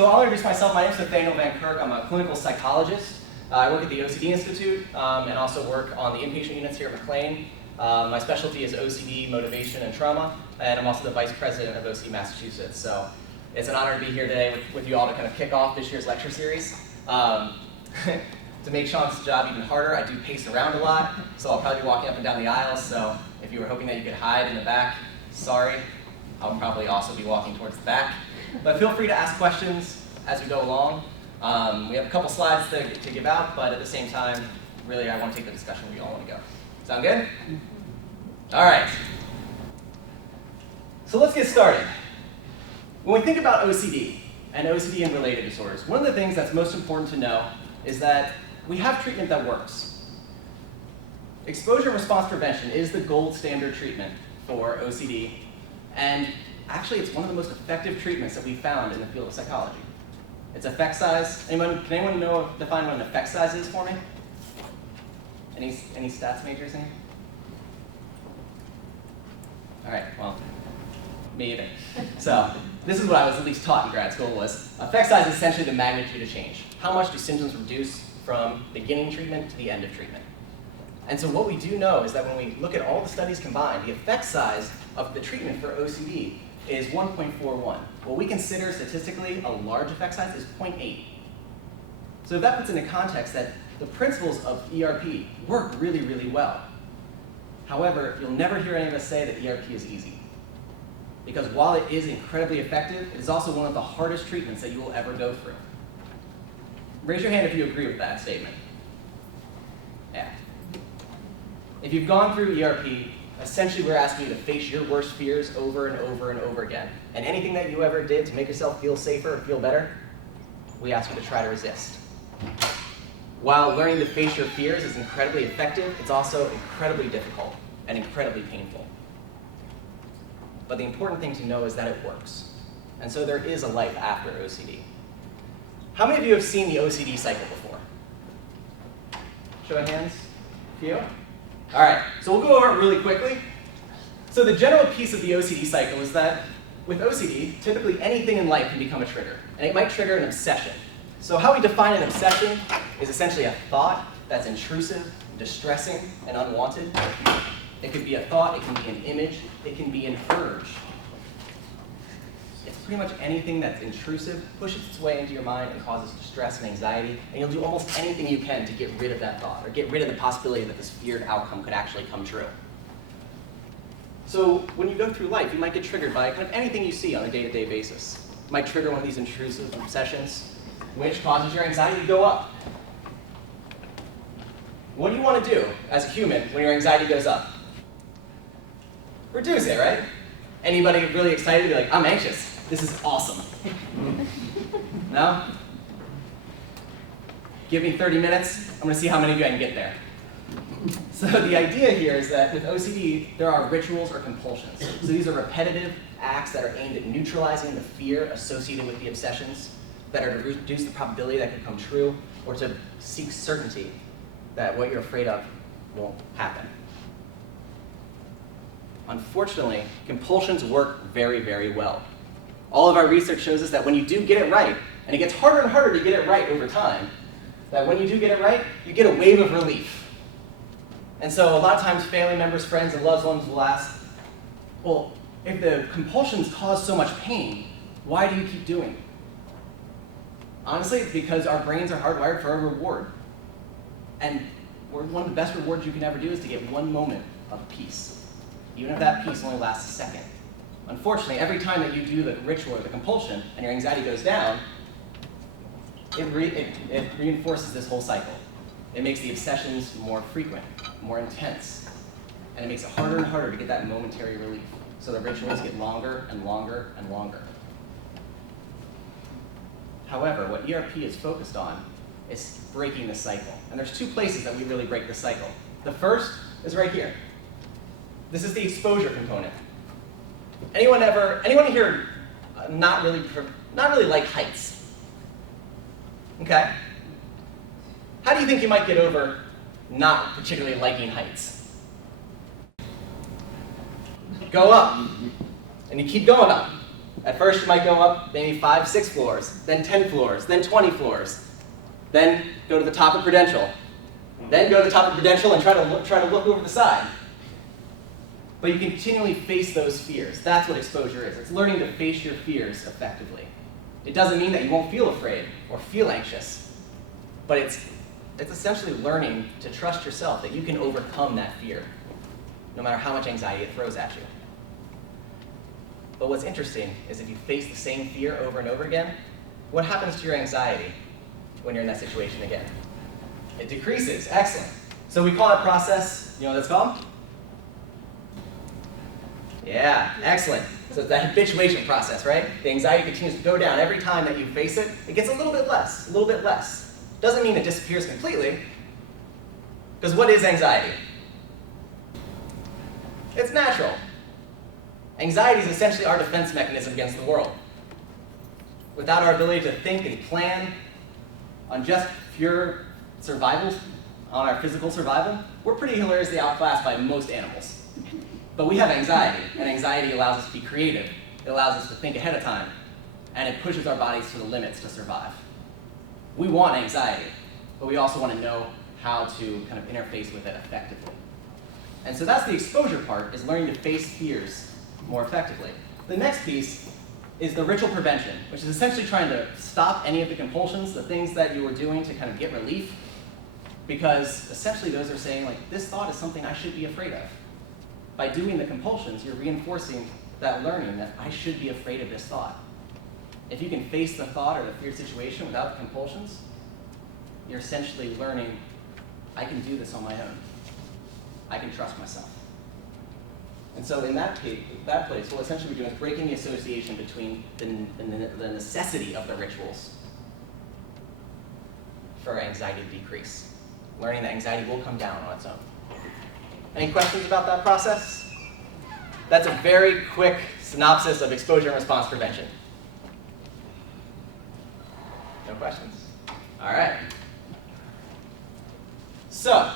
so I'll introduce myself. My name is Nathaniel Van Kirk. I'm a clinical psychologist. I work at the OCD Institute and also work on the inpatient units here at McLean. My specialty is OCD, motivation, and trauma, and I'm also the vice president of OCD Massachusetts. So it's an honor to be here today with you all to kind of kick off this year's lecture series. To make Sean's job even harder, I do pace around a lot, so I'll probably be walking up and down the aisles. So if you were hoping that you could hide in the back, sorry. I'll probably also be walking towards the back. But feel free to ask questions as we go along. We have a couple slides to give out, but at the same time, really, I want to take the discussion where you all want to go. Sound good? All right. So let's get started. When we think about OCD and OCD and related disorders, one of the things that's most important to know is that we have treatment that works. Exposure response prevention is the gold standard treatment for OCD, and actually it's one of the most effective treatments that we found in the field of psychology. Its effect size, can anyone define what an effect size is for me? Any stats majors in here? All right, well, me either. So this is what I was at least taught in grad school was effect size is essentially the magnitude of change. How much do symptoms reduce from beginning treatment to the end of treatment? And so what we do know is that when we look at all the studies combined, the effect size of the treatment for OCD is 1.41. What we consider statistically a large effect size is 0.8. So that puts into context that the principles of ERP work really, really well. However, you'll never hear any of us say that ERP is easy. Because while it is incredibly effective, it is also one of the hardest treatments that you will ever go through. Raise your hand if you agree with that statement. Yeah. If you've gone through ERP, essentially we're asking you to face your worst fears over and over and over again. And anything that you ever did to make yourself feel safer or feel better, we ask you to try to resist. While learning to face your fears is incredibly effective, it's also incredibly difficult and incredibly painful. But the important thing to know is that it works. And so there is a life after OCD. How many of you have seen the OCD cycle before? Show of hands? A few? All right, so we'll go over it really quickly. So the general piece of the OCD cycle is that with OCD, typically anything in life can become a trigger. And it might trigger an obsession. So how we define an obsession is essentially a thought that's intrusive, distressing, and unwanted. It could be a thought, it can be an image, it can be an urge. It's pretty much anything that's intrusive, pushes its way into your mind and causes distress and anxiety, and you'll do almost anything you can to get rid of that thought, or get rid of the possibility that this feared outcome could actually come true. So when you go through life, you might get triggered by kind of anything you see on a day-to-day basis. You might trigger one of these intrusive obsessions, which causes your anxiety to go up. What do you want to do as a human when your anxiety goes up? Reduce it, right? Anybody really excited to be like, I'm anxious. This is awesome. No? Give me 30 minutes. I'm going to see how many of you I can get there. So the idea here is that with OCD, there are rituals or compulsions. So these are repetitive acts that are aimed at neutralizing the fear associated with the obsessions, that are to reduce the probability that could come true, or to seek certainty that what you're afraid of won't happen. Unfortunately, compulsions work very, very well. All of our research shows us that when you do get it right, and it gets harder and harder to get it right over time, that when you do get it right, you get a wave of relief. And so a lot of times family members, friends, and loved ones will ask, well, if the compulsions cause so much pain, why do you keep doing it? Honestly, it's because our brains are hardwired for a reward. And one of the best rewards you can ever do is to get one moment of peace, even if that peace only lasts a second. Unfortunately, every time that you do the ritual or the compulsion and your anxiety goes down, it reinforces this whole cycle. It makes the obsessions more frequent, more intense, and it makes it harder and harder to get that momentary relief. So the rituals get longer and longer and longer. However, what ERP is focused on is breaking the cycle. And there's two places that we really break the cycle. The first is right here. This is the exposure component. Anyone here not really like heights? Okay. How do you think you might get over not particularly liking heights? Go up, and you keep going up. At first, you might go up maybe 5, 6 floors, then 10 floors, then 20 floors, then go to the top of Prudential, then go to the top of Prudential and try to look over the side. But you continually face those fears. That's what exposure is. It's learning to face your fears effectively. It doesn't mean that you won't feel afraid or feel anxious, but it's essentially learning to trust yourself that you can overcome that fear, no matter how much anxiety it throws at you. But what's interesting is if you face the same fear over and over again, what happens to your anxiety when you're in that situation again? It decreases. Excellent. So we call that process, you know what that's called? Yeah, excellent. So it's that habituation process, right? The anxiety continues to go down. Every time that you face it, it gets a little bit less, a little bit less. Doesn't mean it disappears completely, because what is anxiety? It's natural. Anxiety is essentially our defense mechanism against the world. Without our ability to think and plan on just pure survival, on our physical survival, we're pretty hilariously outclassed by most animals. But we have anxiety, and anxiety allows us to be creative. It allows us to think ahead of time, and it pushes our bodies to the limits to survive. We want anxiety, but we also want to know how to kind of interface with it effectively. And so that's the exposure part, is learning to face fears more effectively. The next piece is the ritual prevention, which is essentially trying to stop any of the compulsions, the things that you were doing to kind of get relief, because essentially those are saying, like, this thought is something I should be afraid of. By doing the compulsions, you're reinforcing that learning that I should be afraid of this thought. If you can face the thought or the feared situation without the compulsions, you're essentially learning, I can do this on my own. I can trust myself. And so in that place, what essentially we're doing is breaking the association between the necessity of the rituals for anxiety to decrease. Learning that anxiety will come down on its own. Any questions about that process? That's a very quick synopsis of exposure and response prevention. No questions? All right. So,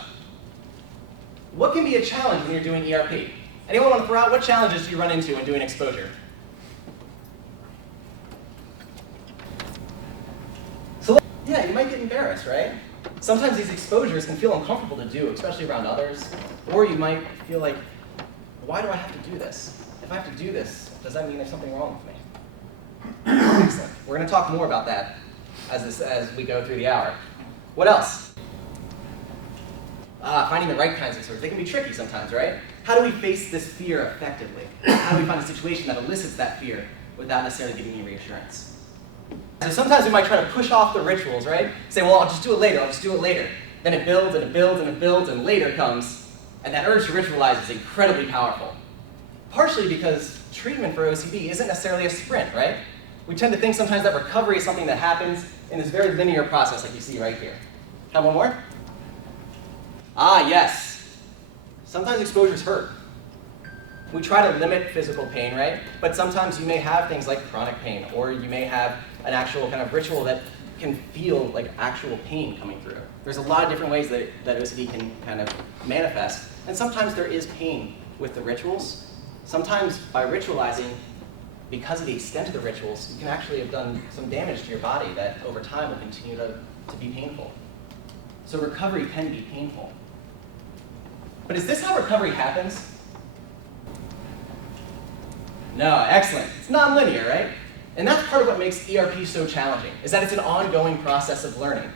what can be a challenge when you're doing ERP? Anyone want to throw out what challenges do you run into when doing exposure? So, yeah, you might get embarrassed, right? Sometimes these exposures can feel uncomfortable to do, especially around others. Or you might feel like, why do I have to do this? If I have to do this, does that mean there's something wrong with me? Excellent. We're going to talk more about that as we go through the hour. What else? Finding the right kinds of exposures. They can be tricky sometimes, right? How do we face this fear effectively? How do we find a situation that elicits that fear without necessarily giving you reassurance? So sometimes we might try to push off the rituals, right? Say, well, I'll just do it later, I'll just do it later. Then it builds and it builds and it builds, and later comes, and that urge to ritualize is incredibly powerful. Partially because treatment for OCD isn't necessarily a sprint, right? We tend to think sometimes that recovery is something that happens in this very linear process like you see right here. Have one more? Ah, yes. Sometimes exposures hurt. We try to limit physical pain, right? But sometimes you may have things like chronic pain, or you may have an actual kind of ritual that can feel like actual pain coming through. There's a lot of different ways that OCD can kind of manifest. And sometimes there is pain with the rituals. Sometimes by ritualizing, because of the extent of the rituals, you can actually have done some damage to your body that over time will continue to be painful. So recovery can be painful. But is this how recovery happens? No, excellent. It's non-linear, right? And that's part of what makes ERP so challenging, is that it's an ongoing process of learning.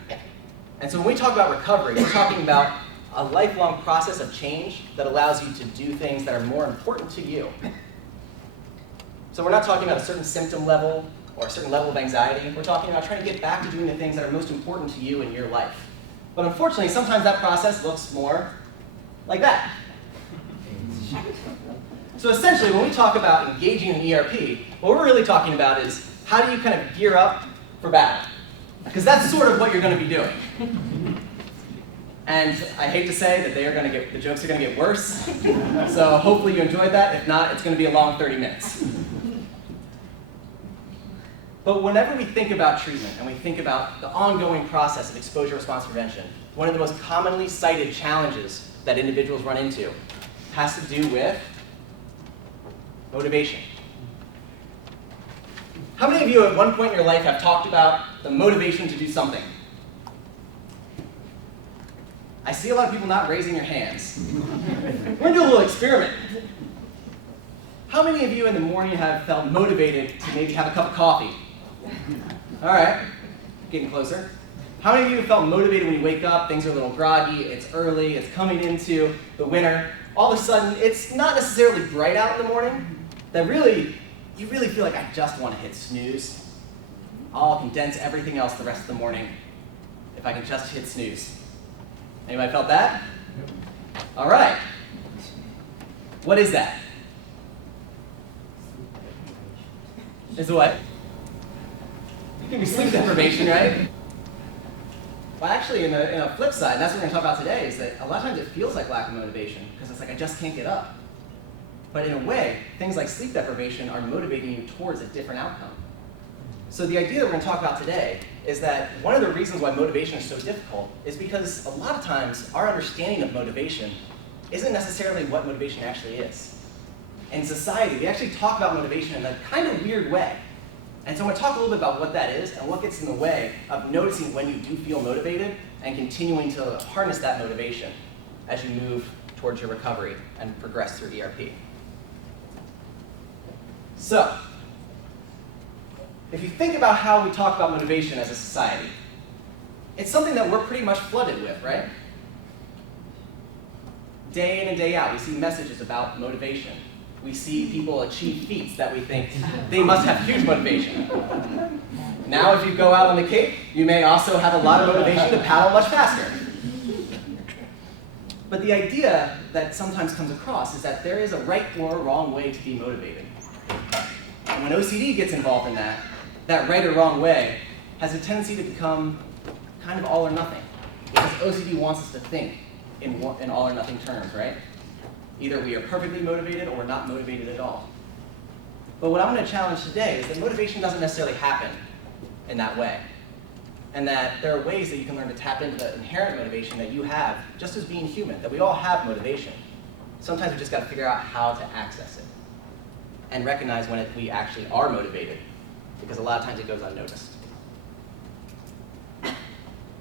And so when we talk about recovery, we're talking about a lifelong process of change that allows you to do things that are more important to you. So we're not talking about a certain symptom level or a certain level of anxiety. We're talking about trying to get back to doing the things that are most important to you in your life. But unfortunately, sometimes that process looks more like that. So essentially, when we talk about engaging in ERP, what we're really talking about is how do you kind of gear up for battle? Because that's sort of what you're going to be doing. And I hate to say that the jokes are going to get worse. So hopefully you enjoyed that. If not, it's going to be a long 30 minutes. But whenever we think about treatment and we think about the ongoing process of exposure response prevention, one of the most commonly cited challenges that individuals run into has to do with motivation. How many of you at one point in your life have talked about the motivation to do something? I see a lot of people not raising your hands. We're going to do a little experiment. How many of you in the morning have felt motivated to maybe have a cup of coffee? All right, getting closer. How many of you have felt motivated when you wake up, things are a little groggy, it's early, it's coming into the winter, all of a sudden it's not necessarily bright out in the morning, that you really feel like I just want to hit snooze. I'll condense everything else the rest of the morning if I can just hit snooze. Anybody felt that? All right. What is that? Is what? It can be sleep deprivation, right? Well, actually, in a flip side, and that's what we're going to talk about today, is that a lot of times it feels like lack of motivation, because it's like I just can't get up. But in a way, things like sleep deprivation are motivating you towards a different outcome. So the idea that we're going to talk about today is that one of the reasons why motivation is so difficult is because a lot of times our understanding of motivation isn't necessarily what motivation actually is. In society, we actually talk about motivation in a kind of weird way. And so I'm going to talk a little bit about what that is and what gets in the way of noticing when you do feel motivated and continuing to harness that motivation as you move towards your recovery and progress through ERP. So, if you think about how we talk about motivation as a society, it's something that we're pretty much flooded with, right? Day in and day out, we see messages about motivation. We see people achieve feats that we think they must have huge motivation. Now, if you go out on the Cape, you may also have a lot of motivation to paddle much faster. But the idea that sometimes comes across is that there is a right or a wrong way to be motivated. And when OCD gets involved in that right or wrong way has a tendency to become kind of all or nothing. Because OCD wants us to think in all or nothing terms, right? Either we are perfectly motivated or we're not motivated at all. But what I'm going to challenge today is that motivation doesn't necessarily happen in that way. And that there are ways that you can learn to tap into the inherent motivation that you have just as being human, that we all have motivation. Sometimes we just got to figure out how to access it and recognize when we actually are motivated, because a lot of times it goes unnoticed.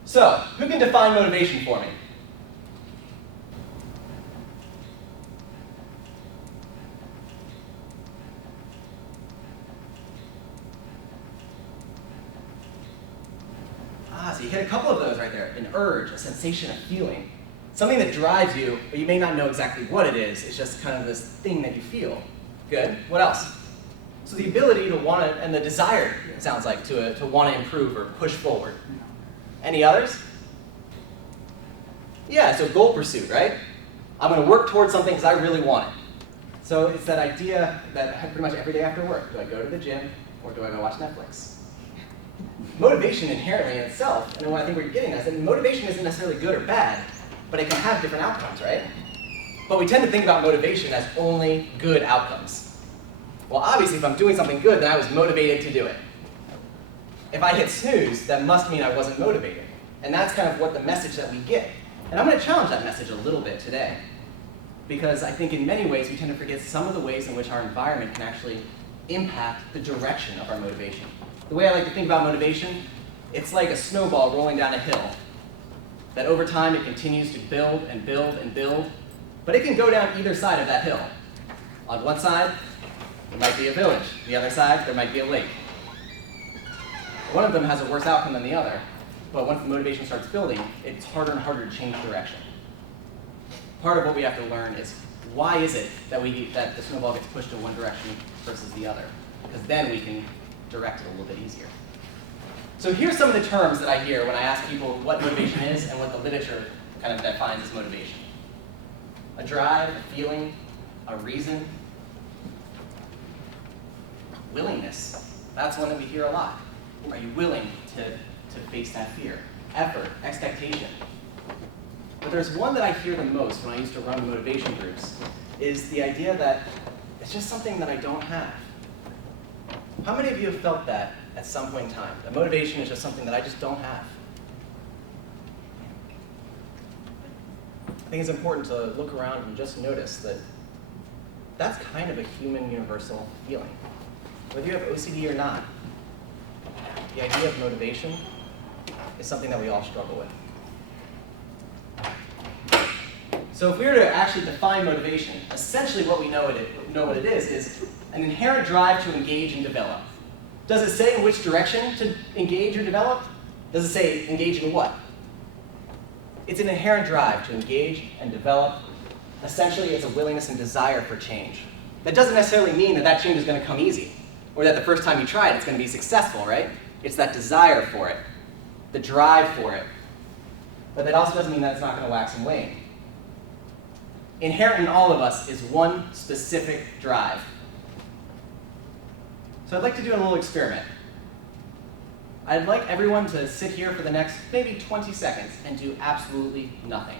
So, who can define motivation for me? So you hit a couple of those right there. An urge, a sensation, a feeling. Something that drives you, but you may not know exactly what it is. It's just kind of this thing that you feel. Good. What else? So the ability to want to, and the desire, it sounds like, to want to improve or push forward. Any others? Yeah, so goal pursuit, right? I'm going to work towards something because I really want it. So it's that idea that pretty much every day after work, do I go to the gym or do I go watch Netflix? Motivation inherently in itself, and what I think we're getting at is that motivation isn't necessarily good or bad, but it can have different outcomes, right? But we tend to think about motivation as only good outcomes. Well, obviously, if I'm doing something good, then I was motivated to do it. If I hit snooze, that must mean I wasn't motivated. And that's kind of what the message that we get. And I'm going to challenge that message a little bit today, because I think in many ways we tend to forget some of the ways in which our environment can actually impact the direction of our motivation. The way I like to think about motivation, it's like a snowball rolling down a hill, that over time it continues to build and build and build, but it can go down either side of that hill. On one side, there might be a village. The other side, there might be a lake. One of them has a worse outcome than the other, but once the motivation starts building, it's harder and harder to change direction. Part of what we have to learn is why is it that the snowball gets pushed in one direction versus the other? Because then we can direct it a little bit easier. So here's some of the terms that I hear when I ask people what motivation is and what the literature kind of defines as motivation. A drive, a feeling, a reason. Willingness. That's one that we hear a lot. Are you willing to face that fear? Effort, expectation. But there's one that I hear the most when I used to run motivation groups, is the idea that it's just something that I don't have. How many of you have felt that at some point in time? That motivation is just something that I just don't have. I think it's important to look around and just notice that that's kind of a human universal feeling. Whether you have OCD or not, the idea of motivation is something that we all struggle with. So if we were to actually define motivation, essentially what we know what it is an inherent drive to engage and develop. Does it say in which direction to engage or develop? Does it say engage in what? It's an inherent drive to engage and develop. Essentially, it's a willingness and desire for change. That doesn't necessarily mean that that change is going to come easy, or that the first time you try it, it's going to be successful, right? It's that desire for it, the drive for it. But that also doesn't mean that it's not going to wax and wane. Inherent in all of us is one specific drive. So I'd like to do a little experiment. I'd like everyone to sit here for the next maybe 20 seconds and do absolutely nothing.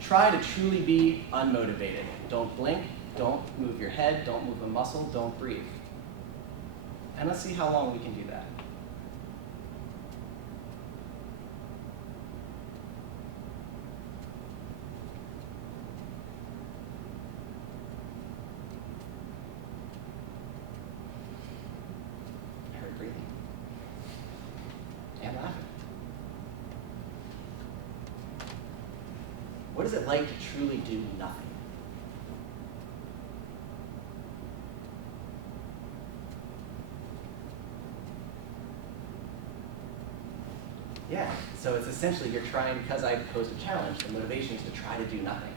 Try to truly be unmotivated. Don't blink, don't move your head, don't move a muscle, don't breathe. And let's see how long we can do that. What is it like to truly do nothing? Yeah, so it's essentially you're trying, because I posed a challenge, the motivation is to try to do nothing.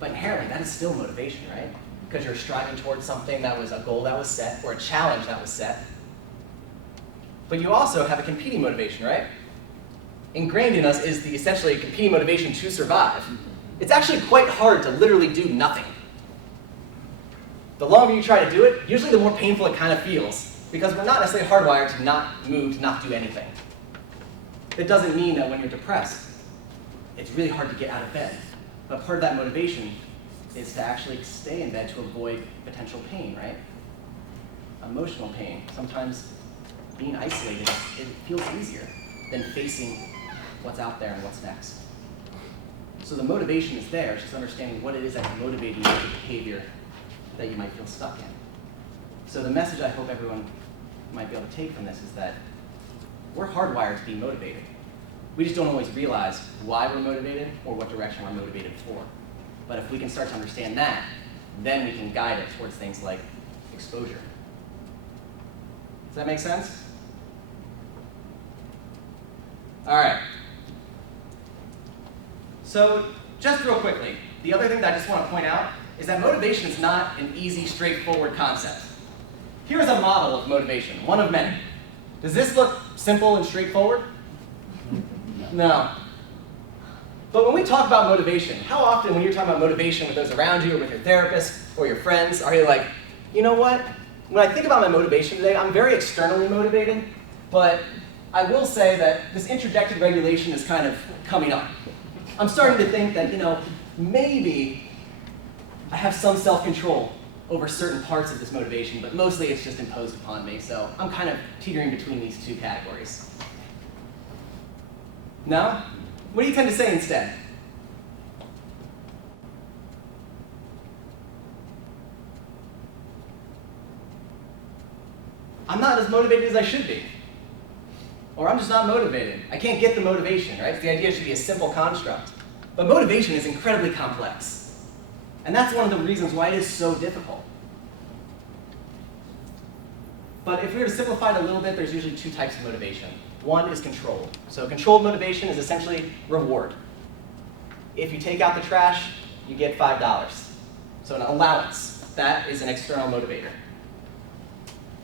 But inherently, that is still motivation, right? Because you're striving towards something that was a goal that was set, or a challenge that was set. But you also have a competing motivation, right? Ingrained in us is essentially a competing motivation to survive. It's actually quite hard to literally do nothing. The longer you try to do it, usually the more painful it kind of feels, because we're not necessarily hardwired to not move, to not do anything. It doesn't mean that when you're depressed, it's really hard to get out of bed. But part of that motivation is to actually stay in bed to avoid potential pain, right? Emotional pain. Sometimes being isolated, it feels easier than facing what's out there and what's next. So the motivation is there, it's just understanding what it is that can motivate you into behavior that you might feel stuck in. So the message I hope everyone might be able to take from this is that we're hardwired to be motivated. We just don't always realize why we're motivated or what direction we're motivated for. But if we can start to understand that, then we can guide it towards things like exposure. Does that make sense? All right. So just real quickly, the other thing that I just want to point out is that motivation is not an easy, straightforward concept. Here's a model of motivation, one of many. Does this look simple and straightforward? No. But when we talk about motivation, how often when you're talking about motivation with those around you or with your therapist or your friends, are you like, you know what? When I think about my motivation today, I'm very externally motivated, but I will say that this introjected regulation is kind of coming up. I'm starting to think that, maybe I have some self-control over certain parts of this motivation, but mostly it's just imposed upon me, so I'm kind of teetering between these two categories. No? What do you tend to say instead? I'm not as motivated as I should be. Or I'm just not motivated. I can't get the motivation, right? The idea should be a simple construct. But motivation is incredibly complex. And that's one of the reasons why it is so difficult. But if we were to simplify it a little bit, there's usually two types of motivation. One is controlled. So controlled motivation is essentially reward. If you take out the trash, you get $5. So an allowance. That is an external motivator.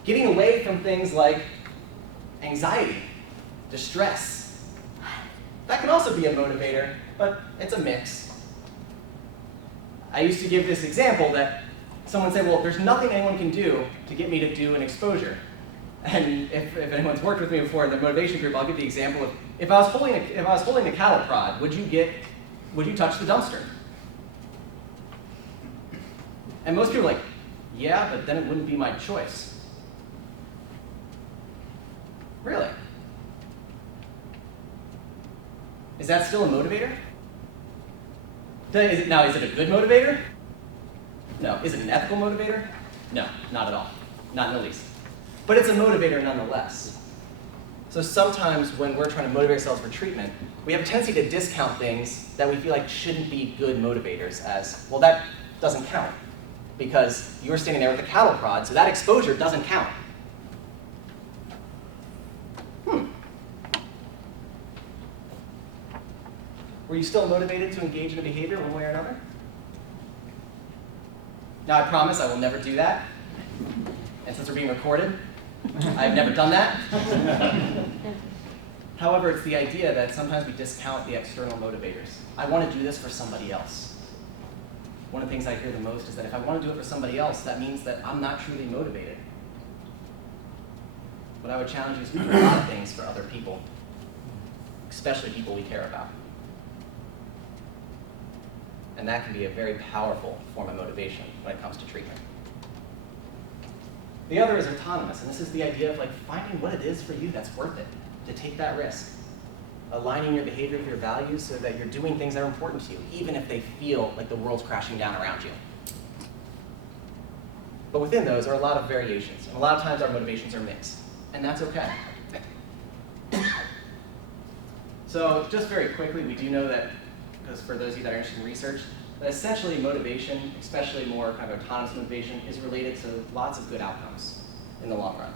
Getting away from things like anxiety, distress. That can also be a motivator, but it's a mix. I used to give this example that someone said, well, there's nothing anyone can do to get me to do an exposure. And if anyone's worked with me before in the motivation group, I'll give the example of if I was holding a cattle prod, would you touch the dumpster? And most people are like, yeah, but then it wouldn't be my choice. Really? Is that still a motivator? Now, is it a good motivator? No. Is it an ethical motivator? No, not at all. Not in the least. But it's a motivator nonetheless. So So sometimes when we're trying to motivate ourselves for treatment, we have a tendency to discount things that we feel like shouldn't be good motivators as, well, that doesn't count because you were standing there with a cattle prod, so that exposure doesn't count. Were you still motivated to engage in a behavior one way or another? Now, I promise I will never do that. And since we're being recorded, I've never done that. However, it's the idea that sometimes we discount the external motivators. I want to do this for somebody else. One of the things I hear the most is that if I want to do it for somebody else, that means that I'm not truly motivated. What I would challenge you is we do a lot of things for other people, especially people we care about. And that can be a very powerful form of motivation when it comes to treatment. The other is autonomous, and this is the idea of like finding what it is for you that's worth it, to take that risk. Aligning your behavior with your values so that you're doing things that are important to you, even if they feel like the world's crashing down around you. But within those are a lot of variations, and a lot of times our motivations are mixed, and that's okay. So just very quickly, we do know that, because for those of you that are interested in research, that essentially motivation, especially more kind of autonomous motivation, is related to lots of good outcomes in the long run.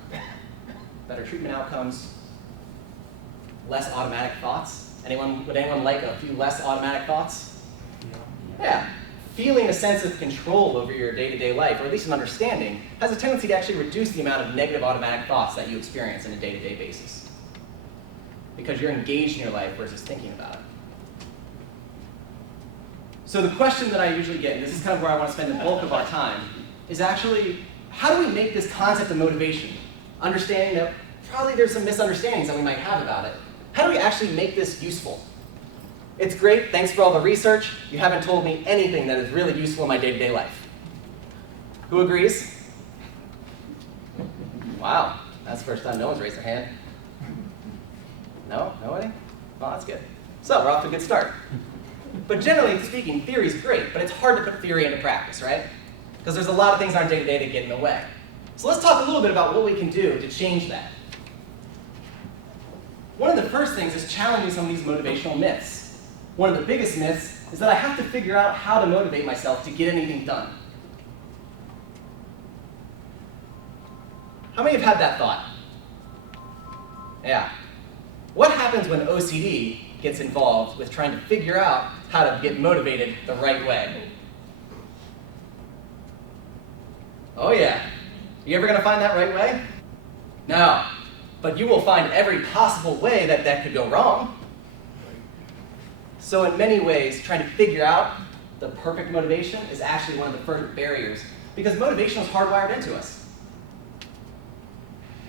Better treatment outcomes, less automatic thoughts. Would anyone like a few less automatic thoughts? Yeah. Feeling a sense of control over your day-to-day life, or at least an understanding, has a tendency to actually reduce the amount of negative automatic thoughts that you experience on a day-to-day basis. Because you're engaged in your life versus thinking about it. So the question that I usually get, and this is kind of where I want to spend the bulk of our time, is actually, how do we make this concept of motivation, understanding that probably there's some misunderstandings that we might have about it, how do we actually make this useful? It's great, thanks for all the research. You haven't told me anything that is really useful in my day-to-day life. Who agrees? Wow, that's the first time no one's raised their hand. No? Nobody? Well, that's good. So we're off to a good start. But generally speaking, theory is great, but it's hard to put theory into practice, right? Because there's a lot of things on our day-to-day that get in the way. So let's talk a little bit about what we can do to change that. One of the first things is challenging some of these motivational myths. One of the biggest myths is that I have to figure out how to motivate myself to get anything done. How many have had that thought? Yeah. What happens when OCD gets involved with trying to figure out how to get motivated the right way? Oh yeah. You ever gonna find that right way? No. But you will find every possible way that that could go wrong. So in many ways, trying to figure out the perfect motivation is actually one of the first barriers, because motivation is hardwired into us.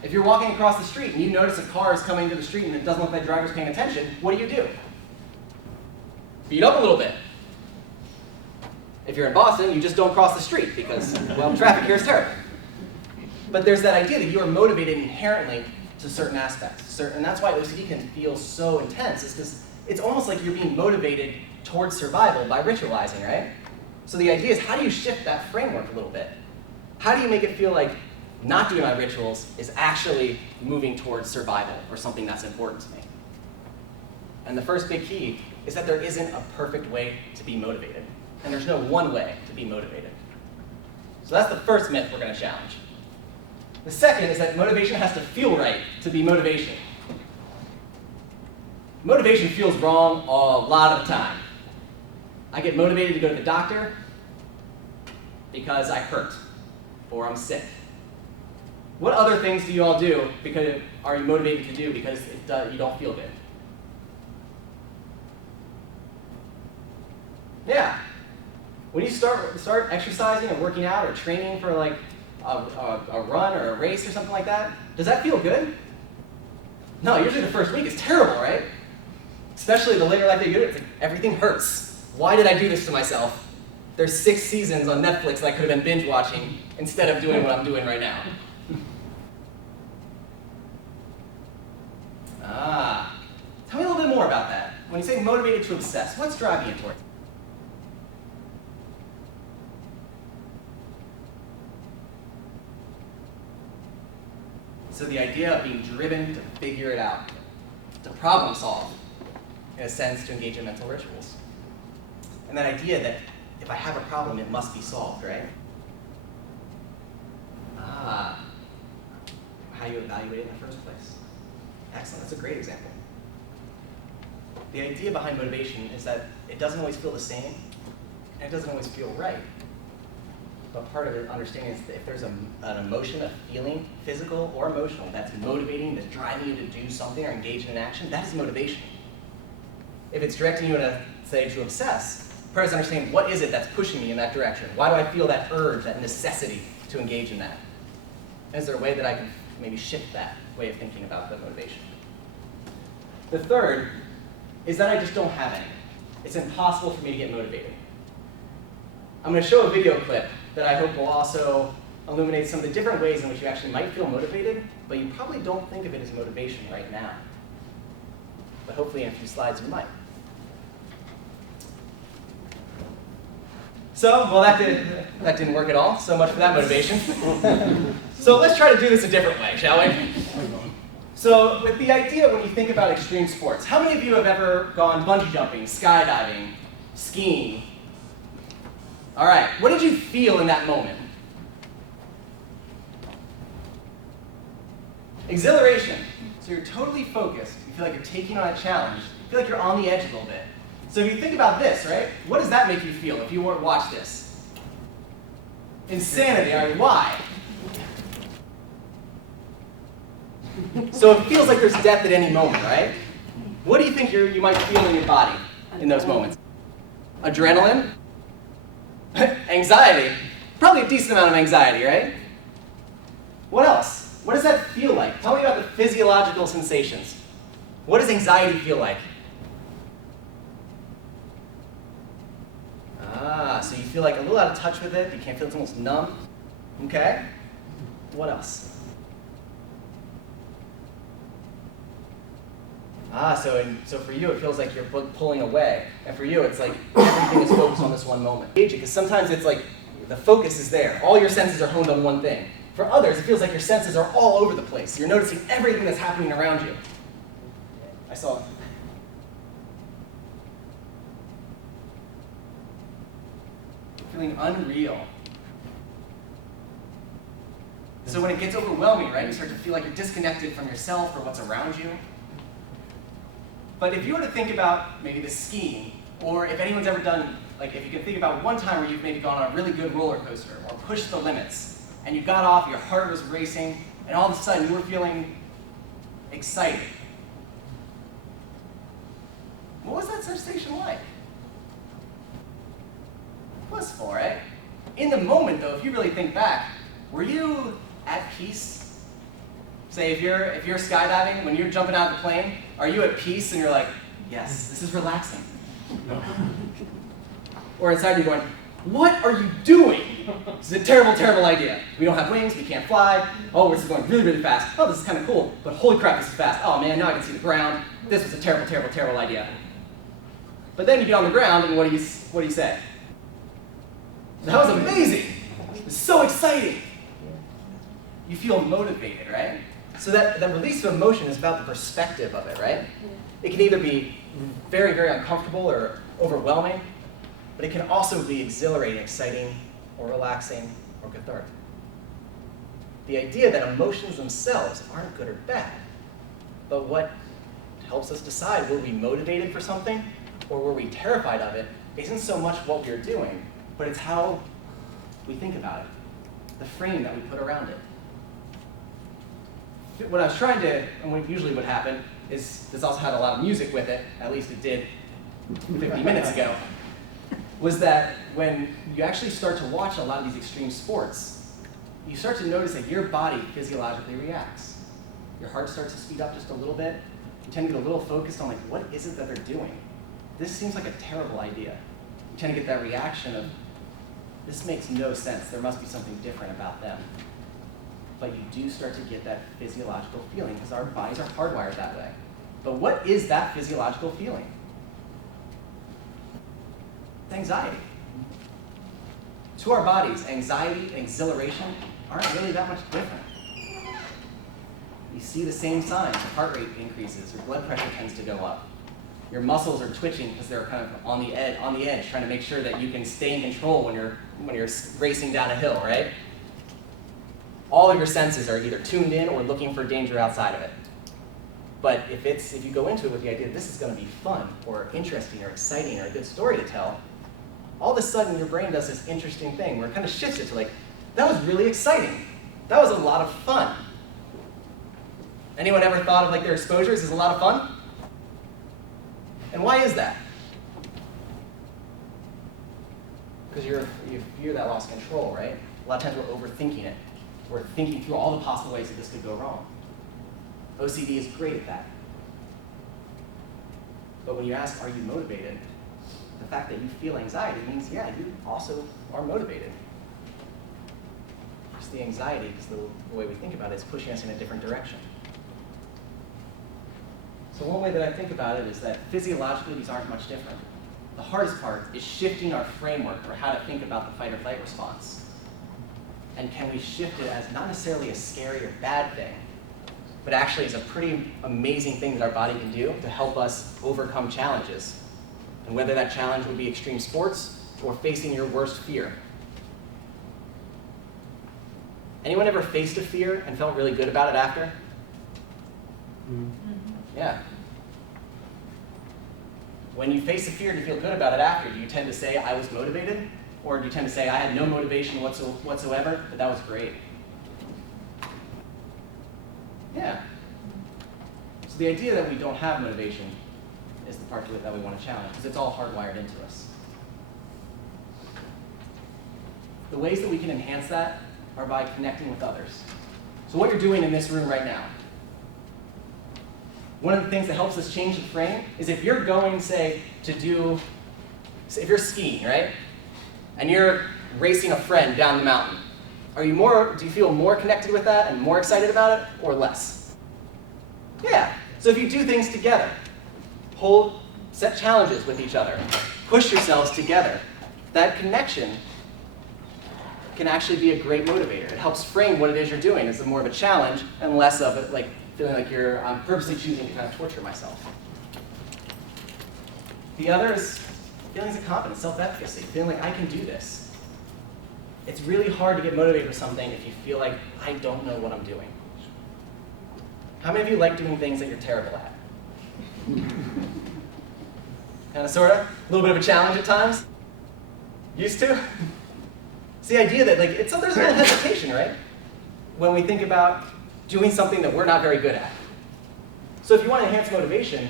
If you're walking across the street and you notice a car is coming to the street and it doesn't look like the driver's paying attention, what do? Speed up a little bit. If you're in Boston, you just don't cross the street because, well, traffic here is terrible. But there's that idea that you are motivated inherently to certain aspects. And that's why OCD can feel so intense, is because it's almost like you're being motivated towards survival by ritualizing, right? So the idea is, how do you shift that framework a little bit? How do you make it feel like not doing my rituals is actually moving towards survival or something that's important to me? And the first big key is that there isn't a perfect way to be motivated. And there's no one way to be motivated. So that's the first myth we're going to challenge. The second is that motivation has to feel right to be motivation. Motivation feels wrong a lot of the time. I get motivated to go to the doctor because I hurt or I'm sick. What other things do you all do because are you motivated to do because you don't feel good? Yeah. When you start exercising or working out or training for like a run or a race or something like that, does that feel good? No, usually the first week is terrible, right? Especially the later life that you do it, it's like everything hurts. Why did I do this to myself? There's 6 seasons on Netflix that I could have been binge watching instead of doing what I'm doing right now. Tell me a little bit more about that. When you say motivated to obsess, what's driving you towards it? So the idea of being driven to figure it out, to problem solve, in a sense, to engage in mental rituals. And that idea that if I have a problem, it must be solved, right? How you evaluate it in the first place. Excellent, that's a great example. The idea behind motivation is that it doesn't always feel the same, and it doesn't always feel right. But part of it, understanding is that if there's an emotion, a feeling, physical or emotional, that's motivating, that's driving you to do something or engage in an action, that is motivation. If it's directing you in a, say, to obsess, part is understanding what is it that's pushing me in that direction? Why do I feel that urge, that necessity to engage in that? And is there a way that I can maybe shift that way of thinking about the motivation? The third is that I just don't have any. It's impossible for me to get motivated. I'm going to show a video clip that I hope will also illuminate some of the different ways in which you actually might feel motivated, but you probably don't think of it as motivation right now. But hopefully in a few slides you might. So, well, that didn't work at all. So much for that motivation. So let's try to do this a different way, shall we? So with the idea, when you think about extreme sports, how many of you have ever gone bungee jumping, skydiving, skiing? All right, what did you feel in that moment? Exhilaration. So you're totally focused. You feel like you're taking on a challenge. You feel like you're on the edge a little bit. So if you think about this, right? What does that make you feel if you were to watch this? Insanity. I mean, why? So it feels like there's death at any moment, right? What do you think you might feel in your body in those moments? Adrenaline? Anxiety? Probably a decent amount of anxiety, right? What else? What does that feel like? Tell me about the physiological sensations. What does anxiety feel like? So you feel like a little out of touch with it. You can't feel it's almost numb. Okay? What else? So for you, it feels like you're pulling away. And for you, it's like everything is focused on this one moment. Because sometimes it's like the focus is there. All your senses are honed on one thing. For others, it feels like your senses are all over the place. You're noticing everything that's happening around you. I saw it. Feeling unreal. So when it gets overwhelming, right, you start to feel like you're disconnected from yourself or what's around you. But if you were to think about maybe the skiing, or if anyone's ever done, like if you can think about one time where you've maybe gone on a really good roller coaster or pushed the limits, and you got off, your heart was racing, and all of a sudden you were feeling excited. What was that sensation like? Blissful, right? In the moment, though, if you really think back, were you at peace? Say, if you're skydiving, when you're jumping out of the plane, are you at peace and you're like, yes, this is relaxing? No. Or inside you're going, what are you doing? This is a terrible, terrible idea. We don't have wings, we can't fly. Oh, this is going really, really fast. Oh, this is kind of cool, but holy crap, this is fast. Oh man, now I can see the ground. This was a terrible, terrible, terrible idea. But then you get on the ground and what do you say? That was amazing. It's so exciting. You feel motivated, right? So that release of emotion is about the perspective of it, right? It can either be very, very uncomfortable or overwhelming, but it can also be exhilarating, exciting, or relaxing, or cathartic. The idea that emotions themselves aren't good or bad, but what helps us decide were we motivated for something or were we terrified of it isn't so much what we're doing, but it's how we think about it, the frame that we put around it. What I was trying to, and what usually would happen, is this also had a lot of music with it, at least it did 50 minutes ago, was that when you actually start to watch a lot of these extreme sports, you start to notice that your body physiologically reacts. Your heart starts to speed up just a little bit. You tend to get a little focused on like, what is it that they're doing? This seems like a terrible idea. You tend to get that reaction of, this makes no sense. There must be something different about them. But you do start to get that physiological feeling because our bodies are hardwired that way. But what is that physiological feeling? It's anxiety. To our bodies, anxiety and exhilaration aren't really that much different. you see the same signs. Your heart rate increases, your blood pressure tends to go up. Your muscles are twitching because they're kind of on the edge, trying to make sure that you can stay in control when you're racing down a hill, right? All of your senses are either tuned in or looking for danger outside of it. But if you go into it with the idea that this is going to be fun or interesting or exciting or a good story to tell, all of a sudden your brain does this interesting thing where it kind of shifts it to like, that was really exciting. That was a lot of fun. Anyone ever thought of like their exposures as a lot of fun? And why is that? Because you fear that lost control, right? A lot of times we're overthinking it. We're thinking through all the possible ways that this could go wrong. OCD is great at that. But when you ask, are you motivated? The fact that you feel anxiety means, yeah, you also are motivated. Just the anxiety, because the way we think about it is pushing us in a different direction. So one way that I think about it is that physiologically these aren't much different. The hardest part is shifting our framework for how to think about the fight or flight response. And can we shift it as not necessarily a scary or bad thing, but actually as a pretty amazing thing that our body can do to help us overcome challenges. And whether that challenge would be extreme sports or facing your worst fear. Anyone ever faced a fear and felt really good about it after? Mm-hmm. Yeah. When you face a fear and you feel good about it after, do you tend to say, I was motivated? Or do you tend to say, I had no motivation whatsoever, but that was great? Yeah. So the idea that we don't have motivation is the part that we want to challenge, because it's all hardwired into us. The ways that we can enhance that are by connecting with others. So what you're doing in this room right now, one of the things that helps us change the frame is if you're going, say, if you're skiing, right? And you're racing a friend down the mountain. Do you feel more connected with that and more excited about it, or less? Yeah. So if you do things together, set challenges with each other, push yourselves together, that connection can actually be a great motivator. It helps frame what it is you're doing as more of a challenge and less of it like feeling like I'm purposely choosing to kind of torture myself. The other is feelings of confidence, self-efficacy, feeling like I can do this. It's really hard to get motivated for something if you feel like I don't know what I'm doing. How many of you like doing things that you're terrible at? Kind of, sort of? A little bit of a challenge at times? Used to? It's the idea that there's a little hesitation, right? When we think about doing something that we're not very good at. So if you want to enhance motivation,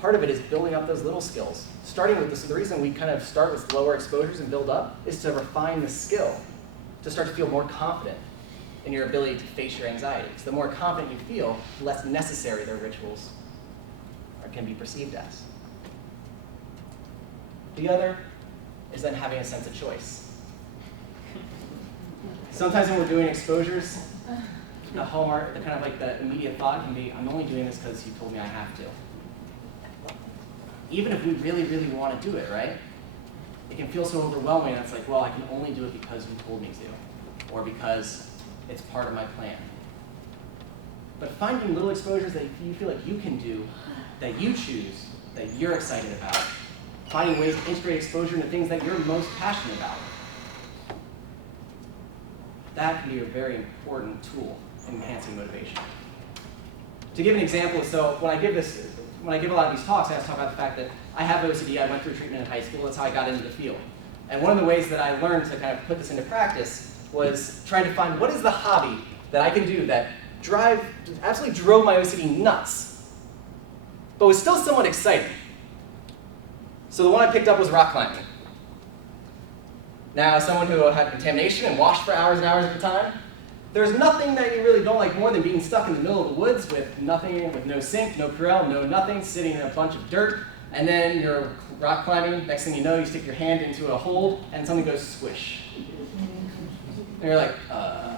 part of it is building up those little skills. Starting with this, the reason we kind of start with lower exposures and build up is to refine the skill, to start to feel more confident in your ability to face your anxiety. So the more confident you feel, the less necessary their rituals can be perceived as. The other is then having a sense of choice. Sometimes when we're doing exposures, the hallmark, the kind of like the immediate thought can be, I'm only doing this because you told me I have to. Even if we really, really want to do it, right? It can feel so overwhelming that it's like, well, I can only do it because you told me to, or because it's part of my plan. But finding little exposures that you feel like you can do, that you choose, that you're excited about, finding ways to integrate exposure into things that you're most passionate about, that can be a very important tool in enhancing motivation. To give an example, so when I give a lot of these talks, I have to talk about the fact that I have OCD, I went through treatment in high school, that's how I got into the field. And one of the ways that I learned to kind of put this into practice was trying to find what is the hobby that I can do that absolutely drove my OCD nuts, but was still somewhat exciting. So the one I picked up was rock climbing. Now, as someone who had contamination and washed for hours and hours at a time, there's nothing that you really don't like more than being stuck in the middle of the woods with nothing, with no sink, no Purell, no nothing, sitting in a bunch of dirt, and then you're rock climbing, next thing you know, you stick your hand into a hole, and something goes squish. And you're like, huh.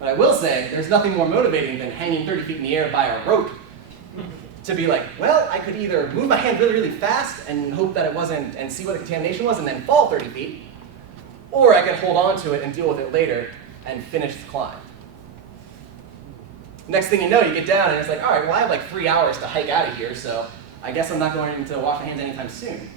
But I will say, there's nothing more motivating than hanging 30 feet in the air by a rope to be like, well, I could either move my hand really, really fast and hope that it wasn't, and see what the contamination was, and then fall 30 feet, or I could hold on to it and deal with it later and finish the climb. Next thing you know, you get down and it's like, all right, well, I have like 3 hours to hike out of here, so I guess I'm not going to wash my hands anytime soon.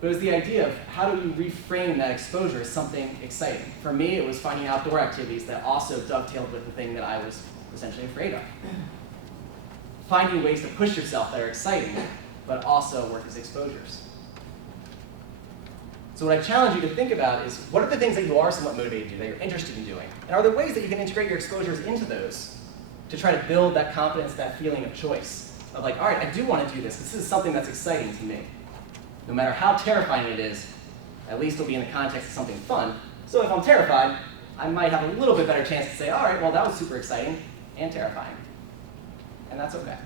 But it was the idea of how do we reframe that exposure as something exciting. For me, it was finding outdoor activities that also dovetailed with the thing that I was essentially afraid of. Finding ways to push yourself that are exciting, but also work as exposures. So what I challenge you to think about is, what are the things that you are somewhat motivated to do, that you're interested in doing? And are there ways that you can integrate your exposures into those to try to build that confidence, that feeling of choice? Of like, all right, I do want to do this. This is something that's exciting to me. No matter how terrifying it is, at least it'll be in the context of something fun. So if I'm terrified, I might have a little bit better chance to say, all right, well, that was super exciting and terrifying. And that's okay.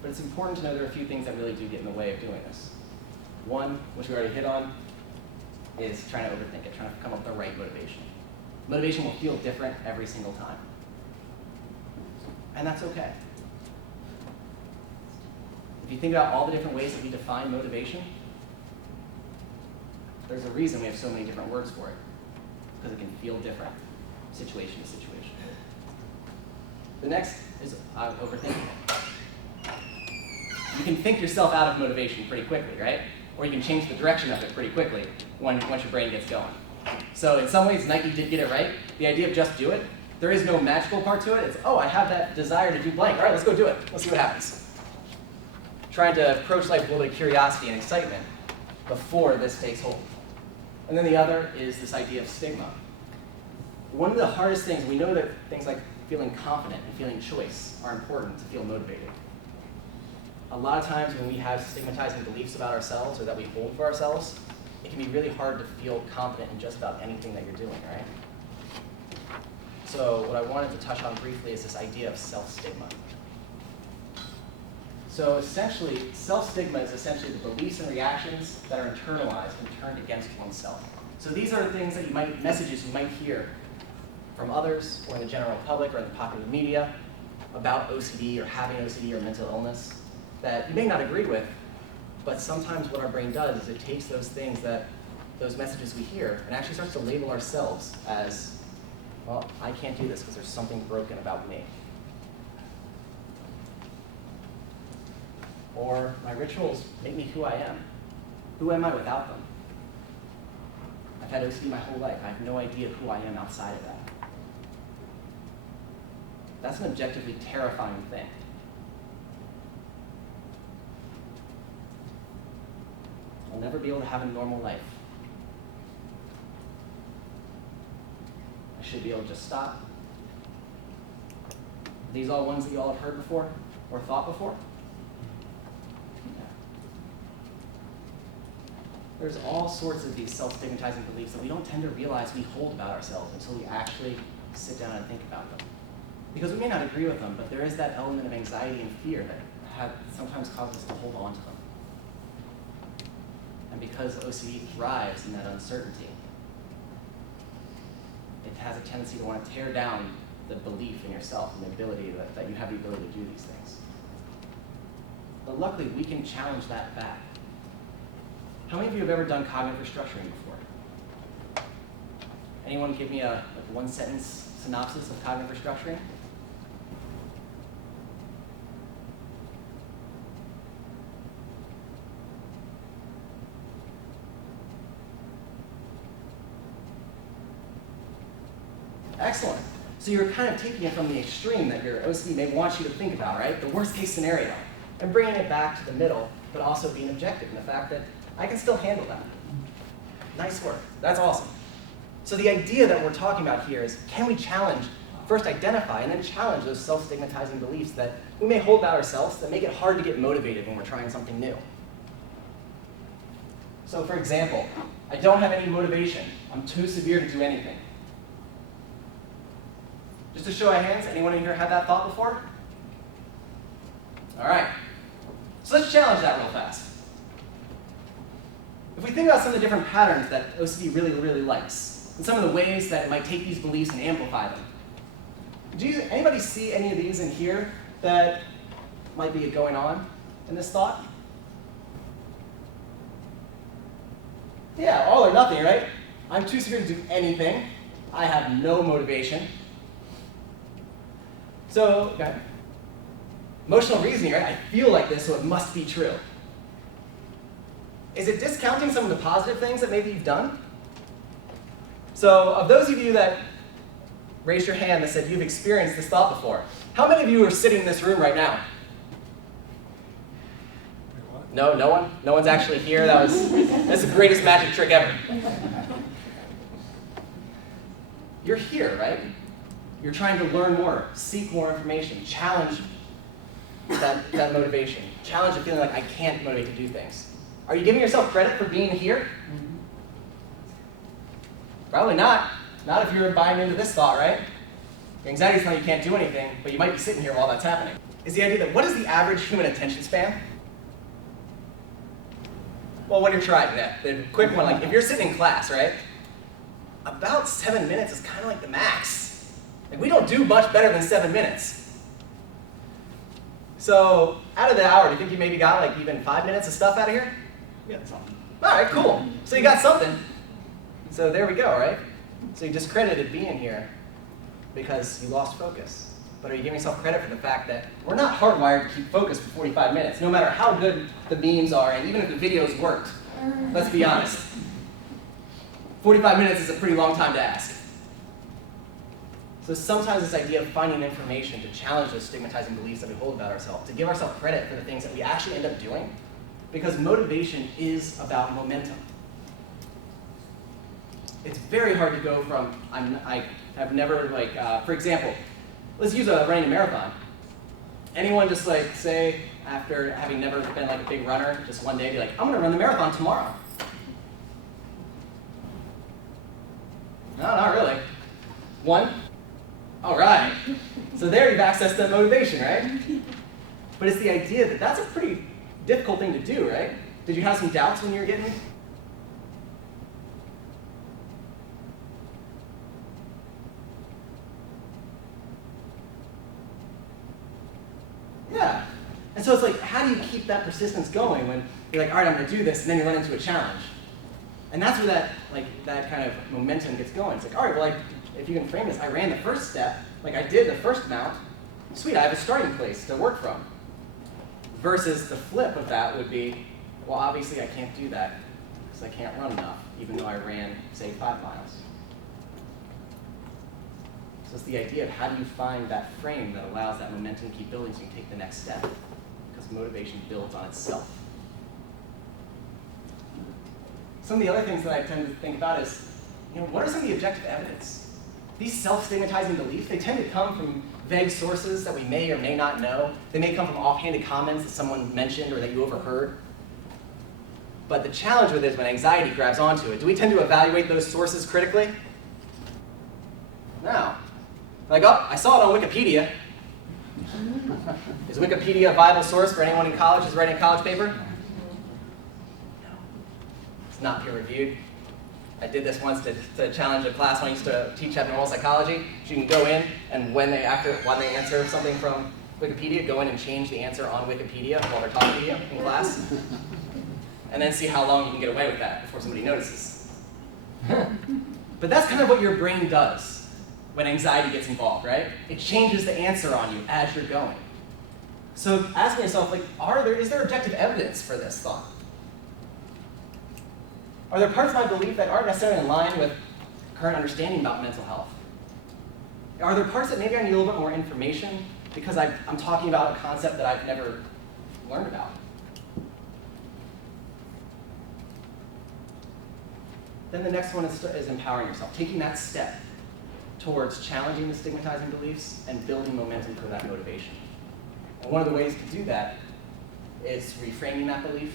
But it's important to know there are a few things that really do get in the way of doing this. One, which we already hit on, is trying to overthink it, trying to come up with the right motivation. Motivation will feel different every single time. And that's okay. If you think about all the different ways that we define motivation, there's a reason we have so many different words for it, because it can feel different situation to situation. The next is overthinking it. You can think yourself out of motivation pretty quickly, right? Or you can change the direction of it pretty quickly once your brain gets going. So in some ways, Nike did get it right. The idea of just do it, there is no magical part to it. It's, oh, I have that desire to do blank. All right, let's go do it. Let's see what happens. Trying to approach life with a little bit of curiosity and excitement before this takes hold. And then the other is this idea of stigma. One of the hardest things, we know that things like feeling confident and feeling choice are important to feel motivated. A lot of times when we have stigmatizing beliefs about ourselves or that we hold for ourselves, it can be really hard to feel confident in just about anything that you're doing, right? So what I wanted to touch on briefly is this idea of self-stigma. So essentially, self-stigma is essentially the beliefs and reactions that are internalized and turned against oneself. So these are things that messages you might hear from others or in the general public or in the popular media about OCD or having OCD or mental illness that you may not agree with, but sometimes what our brain does is it takes those things those messages we hear and actually starts to label ourselves as, well, I can't do this because there's something broken about me. Or my rituals make me who I am. Who am I without them? I've had OCD my whole life. I have no idea who I am outside of that. That's an objectively terrifying thing. I'll never be able to have a normal life. I should be able to just stop. Are these all ones that you all have heard before or thought before? Yeah. There's all sorts of these self-stigmatizing beliefs that we don't tend to realize we hold about ourselves until we actually sit down and think about them. Because we may not agree with them, but there is that element of anxiety and fear that sometimes causes us to hold on to them. And because OCD thrives in that uncertainty, it has a tendency to want to tear down the belief in yourself and the ability that you have the ability to do these things. But luckily, we can challenge that back. How many of you have ever done cognitive restructuring before? Anyone give me a one-sentence synopsis of cognitive restructuring? Excellent. So you're kind of taking it from the extreme that your OCD may want you to think about, right? The worst case scenario. And bringing it back to the middle, but also being objective in the fact that I can still handle that. Nice work. That's awesome. So the idea that we're talking about here is, can we challenge, first identify, and then challenge those self-stigmatizing beliefs that we may hold about ourselves that make it hard to get motivated when we're trying something new. So for example, I don't have any motivation. I'm too severe to do anything. Just to show of hands, anyone in here had that thought before? All right. So let's challenge that real fast. If we think about some of the different patterns that OCD really, really likes, and some of the ways that it might take these beliefs and amplify them, anybody see any of these in here that might be going on in this thought? Yeah, all or nothing, right? I'm too severe to do anything. I have no motivation. So, okay. Emotional reasoning, right? I feel like this, so it must be true. Is it discounting some of the positive things that maybe you've done? So, of those of you that raised your hand that said you've experienced this thought before, how many of you are sitting in this room right now? No, no one? No one's actually here? That's the greatest magic trick ever. You're here, right? You're trying to learn more, seek more information, challenge that motivation, challenge the feeling like I can't motivate to do things. Are you giving yourself credit for being here? Probably not. Not if you're buying into this thought, right? Your anxiety is telling you can't do anything, but you might be sitting here while that's happening. Is the idea that what is the average human attention span? Well, when you're trying that, the quick one, like if you're sitting in class, right? About 7 minutes is kind of like the max. Like we don't do much better than 7 minutes. So out of the hour, do you think you maybe got like even 5 minutes of stuff out of here? Yeah, something. All right, cool. So you got something. So there we go, right? So you discredited being here because you lost focus. But are you giving yourself credit for the fact that we're not hardwired to keep focused for 45 minutes, no matter how good the memes are, and even if the videos worked? Let's be honest. 45 minutes is a pretty long time to ask. So sometimes this idea of finding information to challenge those stigmatizing beliefs that we hold about ourselves, to give ourselves credit for the things that we actually end up doing, because motivation is about momentum. It's very hard to go from, I have never, for example, let's use running a marathon. Anyone just like say, after having never been like a big runner, just one day be like, I'm gonna run the marathon tomorrow. No, not really. One? All right. So there you've accessed that motivation, right? But it's the idea that that's a pretty difficult thing to do, right? Did you have some doubts when you were getting? Yeah. And so it's like, how do you keep that persistence going when you're like, all right, I'm going to do this, and then you run into a challenge? And that's where that kind of momentum gets going. It's like, all right, well, if you can frame this, I ran the first step, like I did the first amount. Sweet, I have a starting place to work from. Versus the flip of that would be, well, obviously I can't do that because I can't run enough, even though I ran, say, 5 miles. So it's the idea of how do you find that frame that allows that momentum to keep building so you can take the next step, because motivation builds on itself. Some of the other things that I tend to think about is, what are some of the objective evidence? These self-stigmatizing beliefs, they tend to come from vague sources that we may or may not know. They may come from offhanded comments that someone mentioned or that you overheard. But the challenge with it is when anxiety grabs onto it, do we tend to evaluate those sources critically? No. Like, oh, I saw it on Wikipedia. Is Wikipedia a viable source for anyone in college who's writing a college paper? No. It's not peer-reviewed. I did this once to challenge a class when I used to teach abnormal psychology. So you can go in, and when they answer something from Wikipedia, go in and change the answer on Wikipedia while they're talking to you in class. And then see how long you can get away with that before somebody notices. But that's kind of what your brain does when anxiety gets involved, right? It changes the answer on you as you're going. So asking yourself, is there objective evidence for this thought? Are there parts of my belief that aren't necessarily in line with current understanding about mental health? Are there parts that maybe I need a little bit more information because I'm talking about a concept that I've never learned about? Then the next one is empowering yourself, taking that step towards challenging the stigmatizing beliefs and building momentum for that motivation. And one of the ways to do that is reframing that belief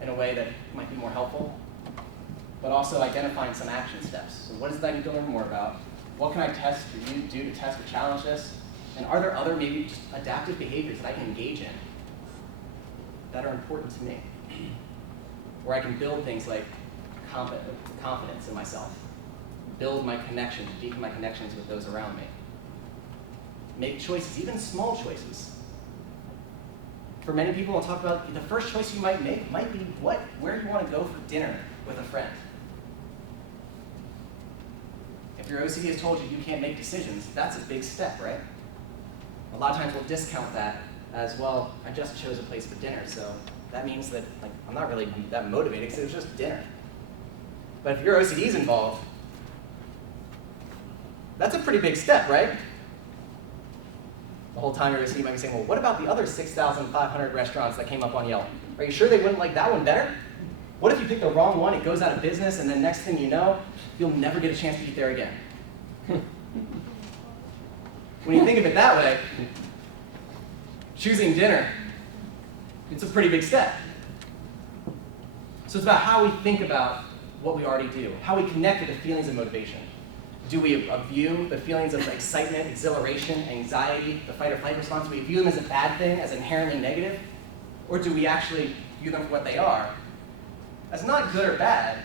in a way that might be more helpful, but also identifying some action steps. So what is it that I need to learn more about? What can I test or do to test or challenge this? And are there other maybe just adaptive behaviors that I can engage in that are important to me? Where I can build things like confidence in myself, build my connections, deepen my connections with those around me. Make choices, even small choices. For many people, I'll talk about the first choice you might make might be where you want to go for dinner with a friend. If your OCD has told you you can't make decisions, that's a big step, right? A lot of times we'll discount that as, well, I just chose a place for dinner, so that means that I'm not really that motivated because it was just dinner. But if your OCD is involved, that's a pretty big step, right? The whole time your OCD might be saying, well, what about the other 6,500 restaurants that came up on Yelp? Are you sure they wouldn't like that one better? What if you pick the wrong one, it goes out of business, and then next thing you know, you'll never get a chance to eat there again? When you think of it that way, choosing dinner, it's a pretty big step. So it's about how we think about what we already do, how we connect with the feelings of motivation. Do we view the feelings of excitement, exhilaration, anxiety, the fight or flight response, do we view them as a bad thing, as inherently negative? Or do we actually view them for what they are, as not good or bad,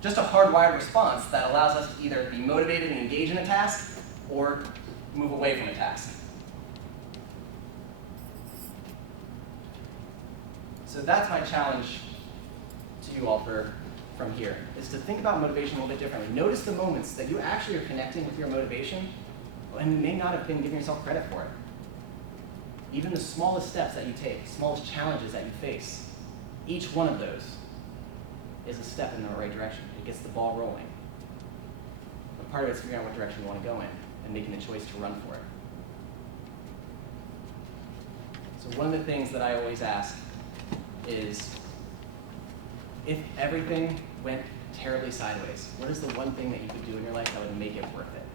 just a hardwired response that allows us to either be motivated and engage in a task, or move away from a task? So that's my challenge to you all from here, is to think about motivation a little bit differently. Notice the moments that you actually are connecting with your motivation, and you may not have been giving yourself credit for it. Even the smallest steps that you take, smallest challenges that you face, each one of those is a step in the right direction. It gets the ball rolling. But part of it is figuring out what direction you want to go in and making the choice to run for it. So one of the things that I always ask is, if everything went terribly sideways, what is the one thing that you could do in your life that would make it worth it?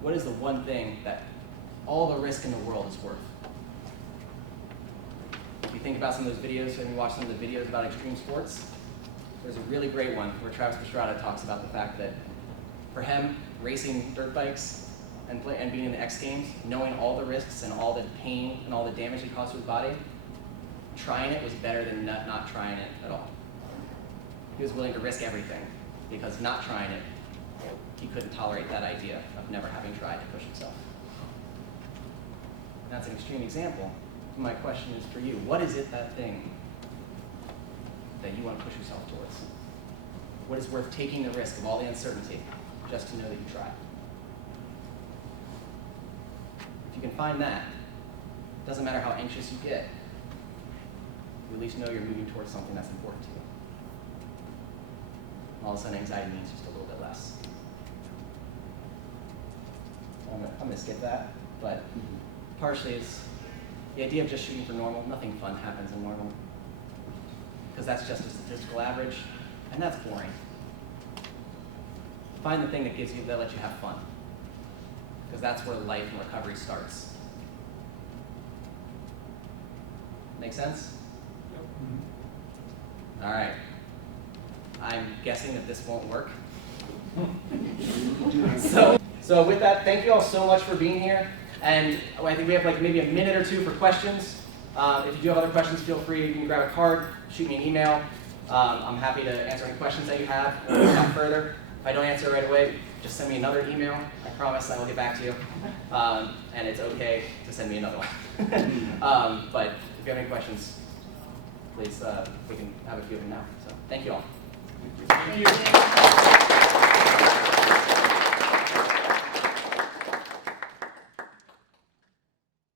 What is the one thing that all the risk in the world is worth? If you think about some of those videos, and you watch some of the videos about extreme sports, there's a really great one where Travis Pastrana talks about the fact that for him, racing dirt bikes and being in the X Games, knowing all the risks and all the pain and all the damage it caused to his body, trying it was better than not trying it at all. He was willing to risk everything because not trying it, he couldn't tolerate that idea of never having tried to push himself. And that's an extreme example. My question is for you, what is it, that thing that you want to push yourself towards? What is worth taking the risk of all the uncertainty just to know that you tried? If you can find that, it doesn't matter how anxious you get, you at least know you're moving towards something that's important to you. All of a sudden, anxiety means just a little bit less. I'm going to skip that, but partially it's the idea of just shooting for normal. Nothing fun happens in normal, because that's just a statistical average, and that's boring. Find the thing that lets you have fun, because that's where life and recovery starts. Make sense? All right. I'm guessing that this won't work. So with that, thank you all so much for being here. And I think we have maybe a minute or two for questions. If you do have other questions, feel free. You can grab a card, shoot me an email. I'm happy to answer any questions that you have or talk further. If I don't answer right away, just send me another email. I promise I will get back to you. And it's okay to send me another one. But if you have any questions, please, we can have a few of them now. So thank you all. Thank you.